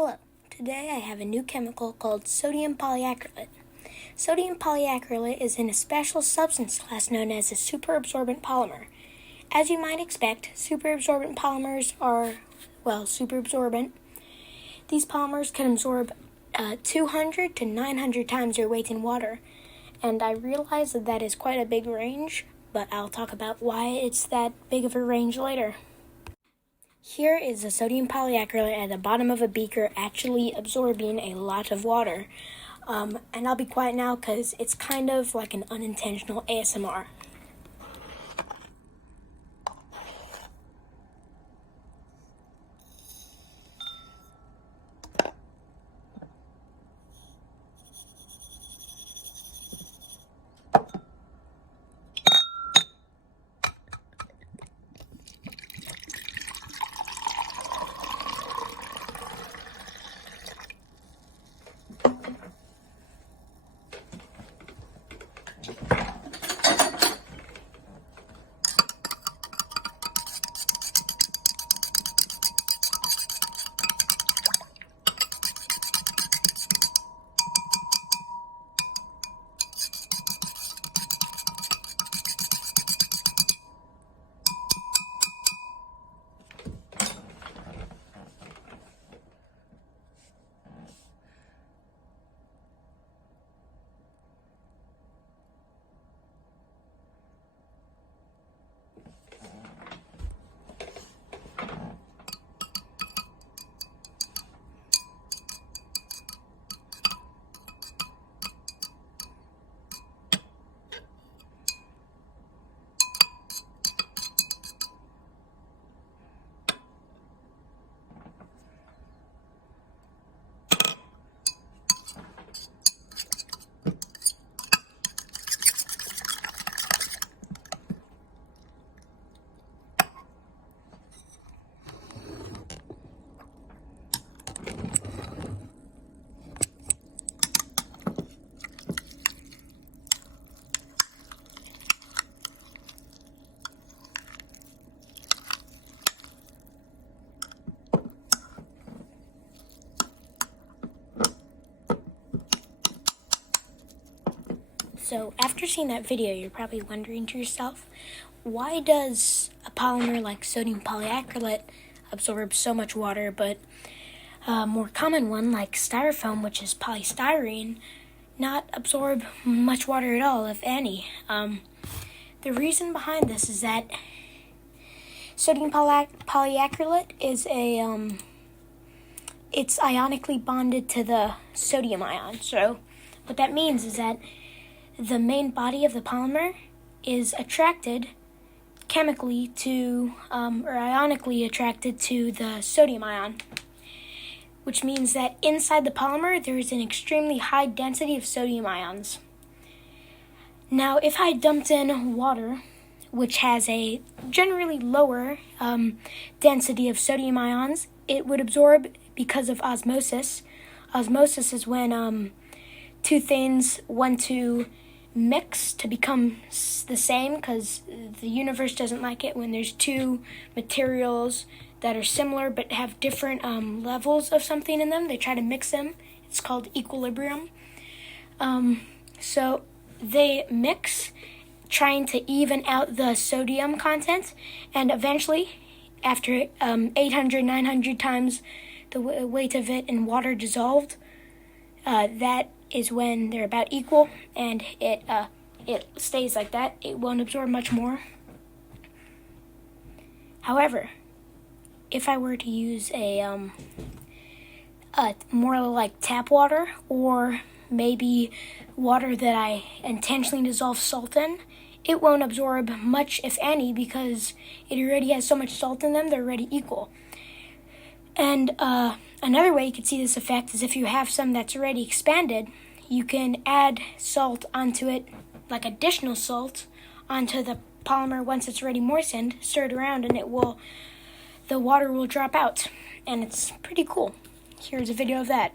Hello, today I have a new chemical called sodium polyacrylate. Sodium polyacrylate is in a special substance class known as a superabsorbent polymer. As you might expect, superabsorbent polymers are, superabsorbent. These polymers can absorb 200 to 900 times their weight in water, and I realize that is quite a big range, but I'll talk about why it's that big of a range later. Here is the sodium polyacrylate at the bottom of a beaker actually absorbing a lot of water. And I'll be quiet now because it's kind of like an unintentional ASMR. So after seeing that video, you're probably wondering to yourself, why does a polymer like sodium polyacrylate absorb so much water, but a more common one like styrofoam, which is polystyrene, not absorb much water at all, if any? The reason behind this is that sodium polyacrylate is it's ionically bonded to the sodium ion. So what that means is that the main body of the polymer is attracted chemically to, or ionically attracted to the sodium ion, which means that inside the polymer there is an extremely high density of sodium ions. Now, if I dumped in water, which has a generally lower density of sodium ions, it would absorb because of osmosis. Osmosis is when two things want to mix to become the same, because the universe doesn't like it when there's two materials that are similar but have different levels of something in them. They try to mix them. It's called equilibrium. So they mix, trying to even out the sodium content, and eventually, after 800, 900 times the weight of it in water dissolved, that is when they're about equal, and it stays like that. It won't absorb much more. However, if I were to use a more like tap water, or maybe water that I intentionally dissolve salt in, it won't absorb much, if any, because it already has so much salt in them, they're already equal. And another way you could see this effect is if you have some that's already expanded, you can add salt onto it, like additional salt, onto the polymer once it's already moistened, stir it around, and the water will drop out. And it's pretty cool. Here's a video of that.